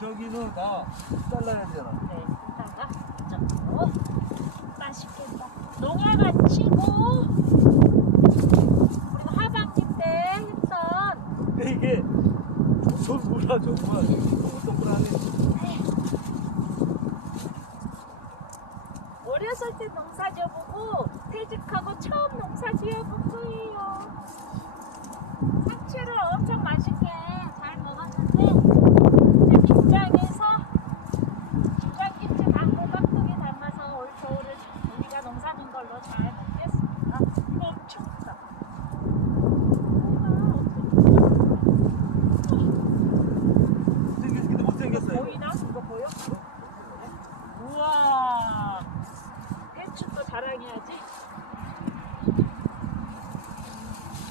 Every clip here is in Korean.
저기는 다 잘라야 되잖아. 네, 갖다가 이쪽으로 맛있게 농약을 치고 우리가 하반기 때 했던 근데 이게 전부라 정말 동글동글하네. 어렸을 때 농사 지어보고 퇴직하고 처음 농사 지어본 거예요. 상추를 엄청 맛있게 잘 먹었는데 이제 김장에서 김장김치 담고 깍두기 담아서 올 겨울을 우리가 농사진 걸로 잘 먹겠습니다. 이거 엄청 크다. 생겼는데 못 생겼어요. 보이나? 이거 보여? 우와 배추도 자랑해야지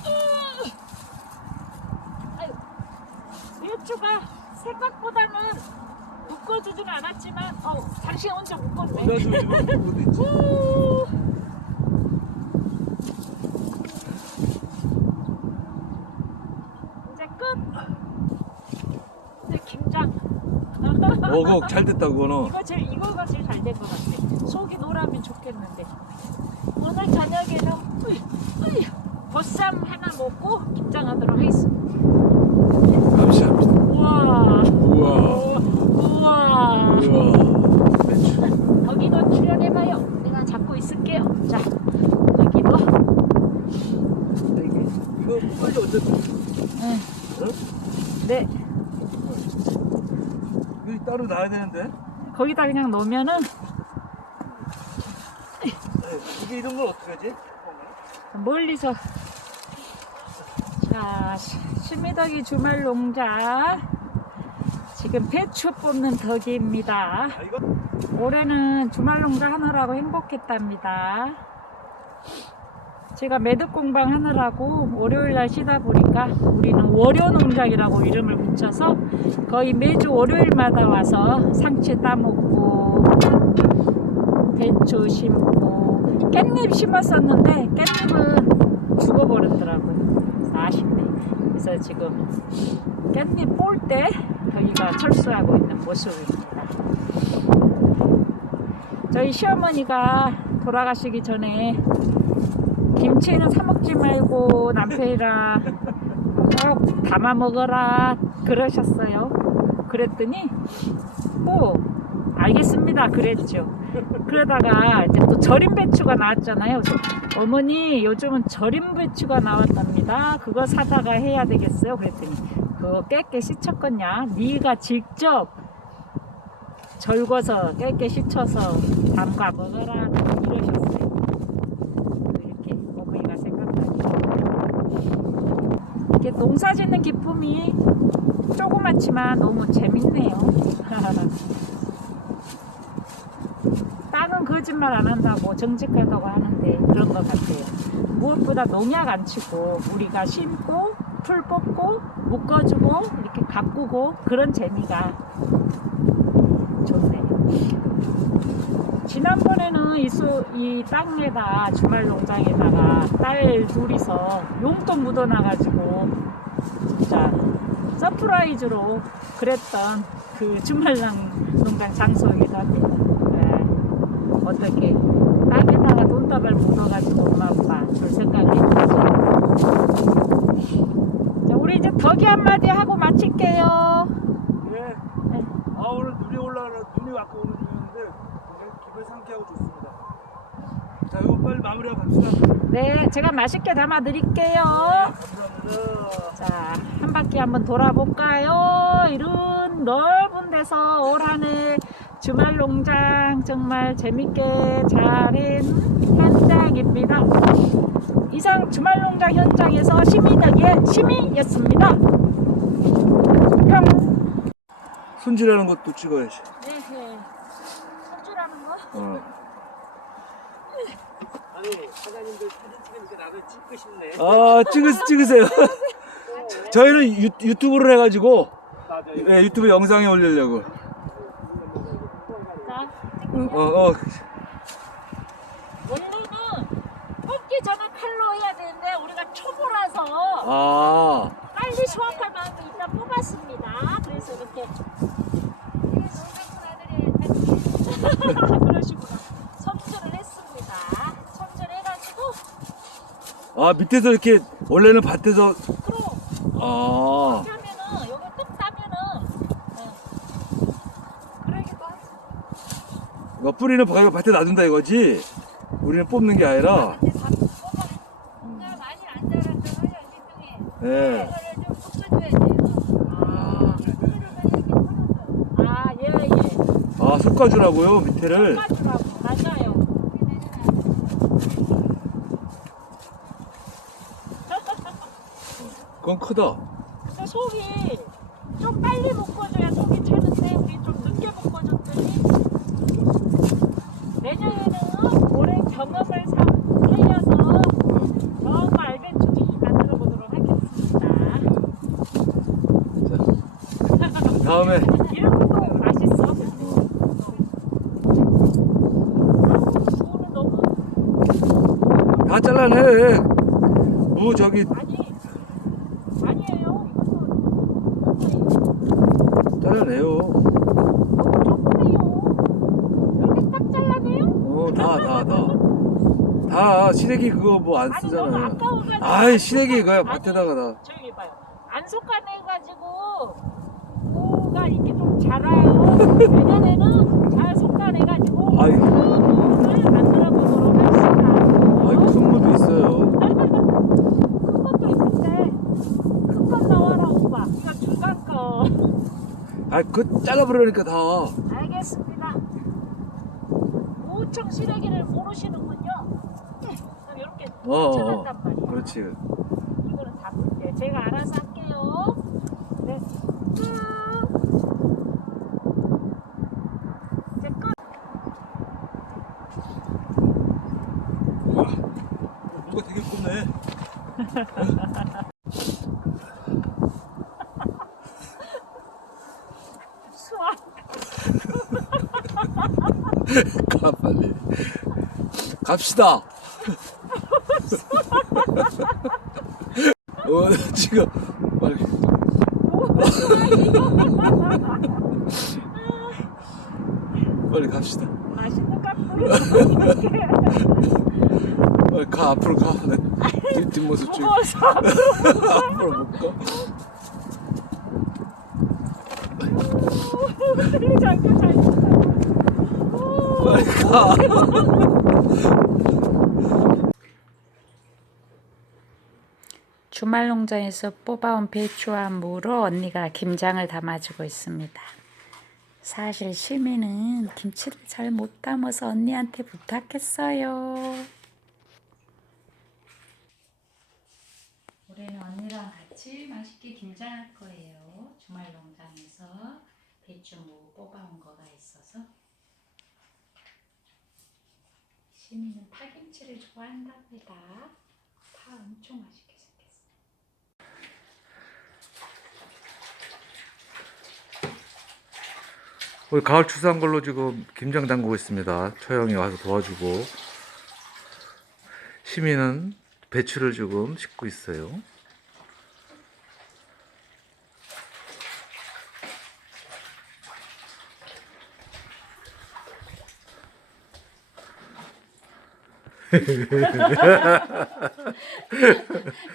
으! 아유, 배추가 생각보다는 묶어주진 않았지만 어, 당신 혼자 묶었네? 우! 이제 끝 이제 김장 어, 그거 잘 됐다 그거는. 이거 제일 이거가 제일 잘 된 것 같아. 속이 노라면 좋겠는데. 오늘 저녁에는 으이, 으이, 보쌈 하나 먹고 김장하도록 하겠습니다. 우와. 우와. 우와. 거기도 출연해봐요. 내가 잡고 있을게요. 자, 여기도. 이거 빨리 어쨌든. 네. 어? 네. 이거 따로 놔야 되는데. 거기다 그냥 놓으면은 네, 이게 이런 건 어떻게 하지? 멀리서 자 시미덕이 주말 농장 지금 배추 뽑는 덕이입니다 아, 이거 올해는 주말 농장 하느라고 행복했답니다 제가 매듭 공방 하느라고 월요일 날 쉬다 보니까 우리는 월요 농장이라고 이름을 붙여서 거의 매주 월요일마다 와서 상추 따먹고 배추 심고 깻잎 심었었는데 깻잎은 죽어버렸더라고요. 아쉽네. 그래서 지금 깻잎 볼 때 저희가 철수하고 있는 모습입니다. 저희 시어머니가 돌아가시기 전에 김치는 사 먹지 말고 남편이랑 꼭 담아 먹어라 그러셨어요. 그랬더니 오 알겠습니다 그랬죠. 그러다가 이제 또 절임 배추가 나왔잖아요. 어머니 요즘은 절임 배추가 나왔답니다. 그거 사다가 해야 되겠어요. 그랬더니 그거 깨끗이 씻었겠냐? 네가 직접 절궈서 깨끗이 씻어서 담가 먹어라 이러셨어요. 이렇게 어머니가 생각나요. 이렇게 농사 짓는 기쁨이 조그맣지만 너무 재밌네요. 땅은 거짓말 안 한다고 정직하다고 하는데 그런 것 같아요. 무엇보다 농약 안 치고 우리가 심고 풀 뽑고 묶어주고 이렇게 가꾸고 그런 재미가 좋네. 지난번에는 이, 수, 이 땅에다 주말 농장에다가 딸 둘이서 용돈 묻어놔가지고 진짜 서프라이즈로 그랬던 그 주말 농장 장소이기도 합니다. 네. 어떻게 땅에다가 돈다발 묻어가지고 엄마 아빠 줄 생각을 했지. 자, 우리 이제 덕이 한마디 하고 마칠게요. 예. 네. 아 오늘 눈이 올라가는 눈이 아까 오는 중이었는데 오늘 기분 상쾌하고 좋습니다. 자 이거 빨리 마무리하고 갑시다. 네, 제가 맛있게 담아 드릴게요. 감사합니다. 자, 한 바퀴 한번 돌아볼까요? 이런 넓은 데서 올 한 해 주말 농장 정말 재밌게 잘한 현장입니다. 이상 주말 농장 현장에서 시민덕의 시민이었습니다. 평. 손질하는 것도 찍어야지. 네, 네. 손질하는 거? 어. 아니 사장님들 사진 찍으니까 나도 찍고 싶네. 아 찍으 찍으세요. 저희는 유, 유튜브를 해가지고 맞아. 예, 유튜브 영상에 올리려고. 자, 어 어. 원래는 뽑기 전에 칼로 해야 되는데 우리가 초보라서 아. 빨리 수확할 마음에 일단 뽑았습니다. 그래서 이렇게 이렇게. 그러시구나. 손질을 했습니다. 손질해가지고 아 밑에서 이렇게 원래는 밭에서 그럼 아 이렇게 하면은 여기 뚝 따면은 네. 그러기도 하지. 이거 뿌리는 가위가 밭에 놔둔다 이거지 우리는 뽑는 게 아니라 근데 다 뽑아. 뭔가 많이 안 자랐잖아요. 이 중에 예. 이거를 좀 섞어줘야 돼요. 아, 아, 예, 아 솎아주라고요 밑에를 깎아주라고. 맞아요. 그건 크다 근데 속이 좀 빨리 묶어줘야 속이 차는데 우리 좀 늦게 묶어줬더니 내년에는 올해 경험을 사, 살려서 더 알배추기 만들어 보도록 하겠습니다. 다음에 이런 것도 맛있어. 무는 다 잘라내 무 저기 많이 아니에요. 잘라내요. 이렇게 딱 잘라내요? 어 다 다 다 다 시래기 그거 뭐 안 아니 너무 쓰잖아요 아까워가지고. 아이 시래기 그거야 아니, 밭에다가 다 조용히 봐요. 안 솎아내가지고 무가 이렇게 좀 자라요. 내년에는 잘 솎아내가지고 아이. 큰 무를 만들어 보도록 합시다. 아이 큰 무도 있어요 큰 것도 있는데 큰 건 나와라 오빠. 이거 중간 거. 아이 그 잘라버리니까 다 알겠습니다. 무청 시래기를 모르시는군요. 이렇게 어, 어. 찾았단 말이에요. 그렇지 이거는 다 볼게요. 제가 알아서 할게요. 네. 끝. 이제 끝. 우와 무가 되게 컸네 가 빨리 갑시다. 어 지금 빨리. 빨리 갑시다. 맛있는 깍두기. 가 앞으로 가 뒷, 뒷모습 좀 무거워서. 앞으로 못가. 빨리 가 주말 농장에서 뽑아온 배추와 무로 언니가 김장을 담아주고 있습니다. 사실 시민은 김치를 잘 못 담아서 언니한테 부탁했어요. 올해는 언니랑 같이 맛있게 김장할 거예요. 주말 농장에서 배추 무 뽑아온 거가 있어서 시민은 파김치를 좋아한답니다. 파 엄청 맛있게 생겼어. 우리 가을 추수한 걸로 지금 김장 담그고 있습니다. 처형이 와서 도와주고 시민은 배추를 지금 싣고 있어요.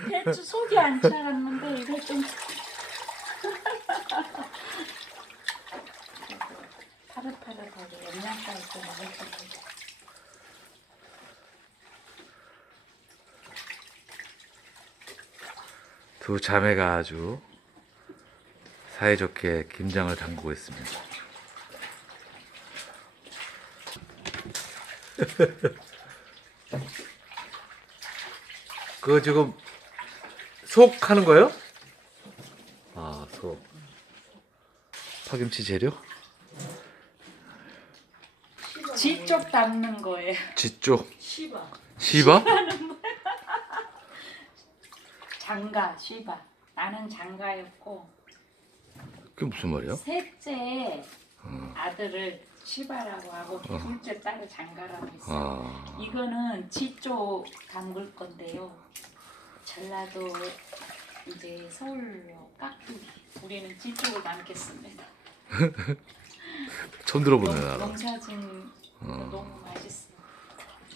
배추 속이 안 차렸는데 이거 좀 파릇파릇하게 영양가있게 먹을 수 있어. 두 자매가 아주 사이좋게 김장을 담그고 있습니다. 그거 지금 속 하는 거예요? 아, 속. 파김치 재료? 지쪽 담는 거예요. 지쪽. 시바. 시바? 장가, 시바. 나는 장가였고 그게 무슨 말이야? 셋째 아들을 시바라고 하고 둘째 딸을 장가라고 했어. 아, 이거는 지쪽 담글 건데요. 전라도 이제 서울로 깍두기 우리는 지쪽을 담겠습니다. 처음 들어보네 농- 나도. 농사진 거 너무 맛있어.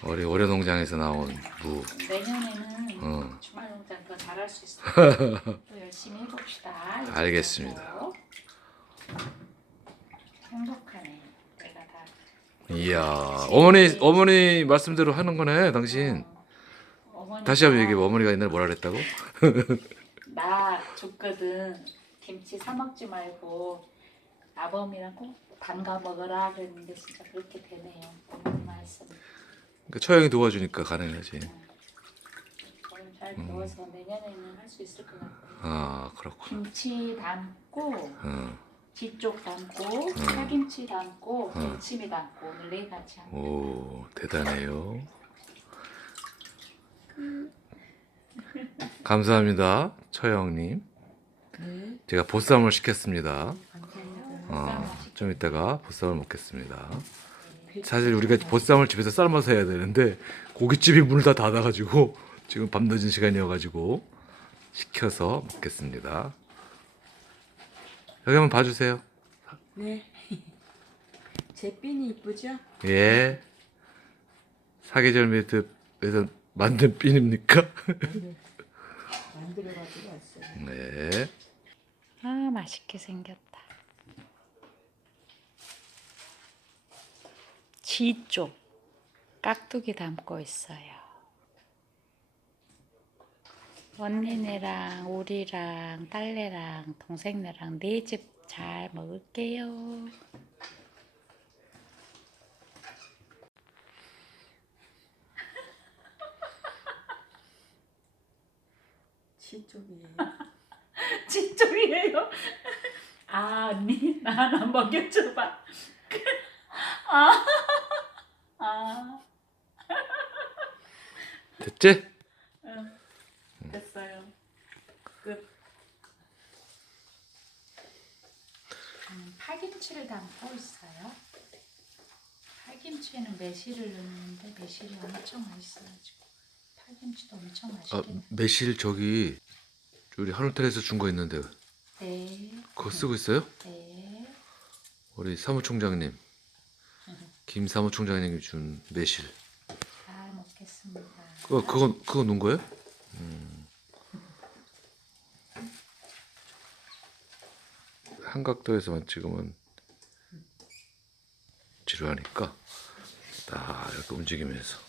우리 월요 농장에서 나온 무. 내년에는 어. 주말 농장 더 잘할 수 있어. 또 열심히 해봅시다. 알겠습니다. 행복하네. 내가 다. 이야 어머니 어머니 말씀대로 하는 거네 당신. 어머니가 다시 한번 얘기해 봐. 어머니가 옛날에 뭐라 그랬다고? 나 줬거든. 김치 사 먹지 말고 아범이랑 꼭 담가 먹어라 그랬는데 진짜 그렇게 되네요. 어머니 말씀. 그러니까 처형이 도와주니까 가능하지. 오늘 잘 배워서 내년에는 할 수 있을 것 같아요. 아 그렇군. 김치 담고 어. 뒤쪽 담고 파김치 담고 김치미 담고 오늘 네 가지 한 오 대단해요. 감사합니다 처형님. 제가 보쌈을 시켰습니다. 어, 좀 이따가 보쌈을 먹겠습니다. 사실 우리가 보쌈을 집에서 삶아서 해야 되는데 고깃집이 문을 다 닫아가지고 지금 밤 늦은 시간이어가지고 시켜서 먹겠습니다. 여기 한번 봐주세요. 네. 제 핀이 이쁘죠? 예. 사계절 매듭에서 만든 핀입니까? 만들어가지고 왔어요. 네. 아 맛있게 생겼다. 지 쪽 깍두기 담고 있어요. 언니네랑 우리랑 딸내랑 동생네랑 네 집 잘 먹을게요. 지 쪽이에요. 지 쪽이에요. 아 언니 나 하나 먹여줘봐. 아, 아 됐지? 됐어요. 끝. 음, 파김치를 담고 있어요. 파김치에는 매실을 넣는데 매실이 엄청 맛있어가지고 파김치도 엄청 아, 맛있게. 매실 저기 우리 한우텔에서 준 거 있는데 네, 그거 쓰고 있어요? 네. 우리 사무총장님 김 사무총장님이 준 매실 잘 먹겠습니다. 그거 그거 넣은 거예요? 음. 한각도에서만 찍으면 지루하니까 딱 이렇게 움직이면서